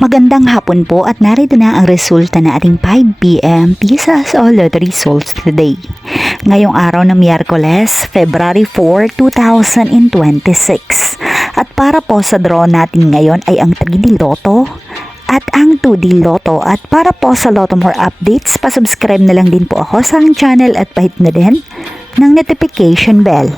Magandang hapon po at narito na ang resulta na ating 5 p.m. Pisas o Lottery results today. Ngayong araw ng Miyerkules, February 4, 2026. At para po sa draw natin ngayon ay ang 3D Lotto at ang 2D Lotto. At para po sa Lotto more updates, pasubscribe na lang din po ako sa aking channel at pahit na din ng notification bell.